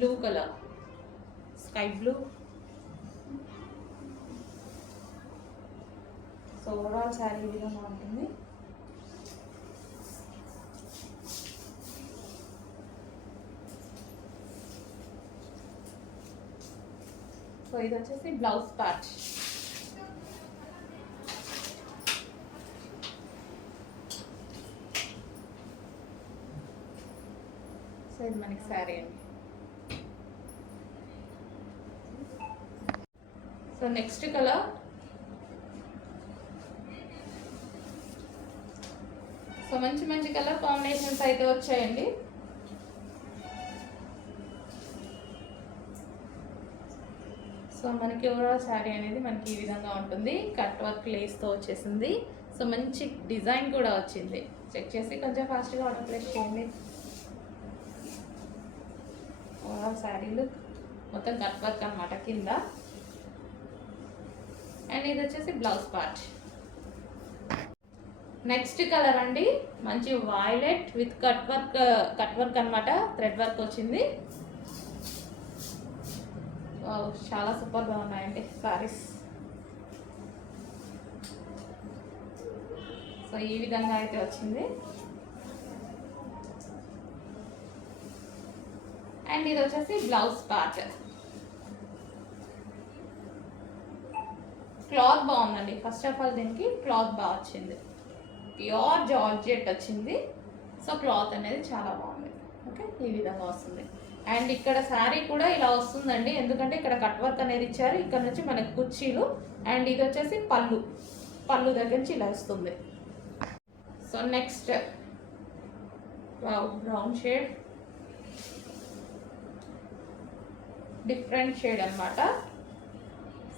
Blue colour, sky blue. So overall sari ఈ విధంగా ఉంటుంది. సో ఇది వచ్చేసి బ్లౌజ్ పార్ట్. సో ఇది మనకి శారీ అండి. సో నెక్స్ట్ కలర్ సో మంచి మంచి కలర్ కాంబినేషన్స్ అయితే వచ్చాయండి. సో మనకి ఓవరాల్ శారీ అనేది మనకి ఈ విధంగా ఉంటుంది. కట్ వర్క్ లేస్తో వచ్చేసింది. సో మంచి డిజైన్ కూడా వచ్చింది. చెక్ చేసి కొంచెం ఫాస్ట్గా ఆర్డర్ ప్లేస్ చేయండి. ఓవరాల్ శారీలు మొత్తం కట్ వర్క్ అనమాట కింద. అండ్ ఇది వచ్చేసి బ్లౌజ్ పార్ట్. నెక్స్ట్ కలర్ అండి, మంచి వైలెట్ విత్ కట్ వర్క్ అనమాట, థ్రెడ్ వర్క్ వచ్చింది. చాలా సూపర్గా ఉన్నాయండి సారీస్. సో ఈ విధంగా అయితే వచ్చింది. అండ్ ఇది వచ్చేసి బ్లౌజ్ పార్ట్. క్లాత్ బాగుందండి. ఫస్ట్ ఆఫ్ ఆల్ దీనికి క్లాత్ బాగా వచ్చింది. ప్యూర్ జార్జెట్ వచ్చింది. సో క్లాత్ అనేది చాలా బాగుంది. ఓకే, ఈ విధంగా వస్తుంది. అండ్ ఇక్కడ శారీ కూడా ఇలా వస్తుందండి, ఎందుకంటే ఇక్కడ కట్ వర్క్ అనేది ఇచ్చారు. ఇక్కడ నుంచి మనకి కుర్చీలు. అండ్ ఇది వచ్చేసి పళ్ళు దగ్గర నుంచి ఇలా వస్తుంది. So next brown shade, different shade అనమాట.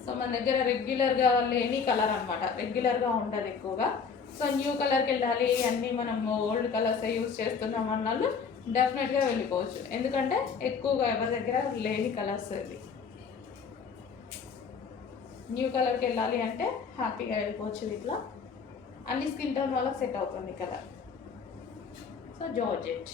సో మన దగ్గర రెగ్యులర్గా లేని కలర్ అనమాట, రెగ్యులర్గా ఉండదు ఎక్కువగా. సో న్యూ కలర్కి వెళ్ళాలి, అన్నీ మనం ఓల్డ్ కలర్స్ యూజ్ చేస్తున్నాం అన్నాళ్ళు డెఫినెట్గా వెళ్ళిపోవచ్చు, ఎందుకంటే ఎక్కువగా ఎవరి దగ్గర లేని కలర్స్ ఇవి. న్యూ కలర్కి వెళ్ళాలి అంటే హ్యాపీగా వెళ్ళిపోవచ్చు. ఇట్లా అన్ని స్కిన్ టోన్ వాళ్ళకి సెట్ అవుతుంది కలర్. So georgette.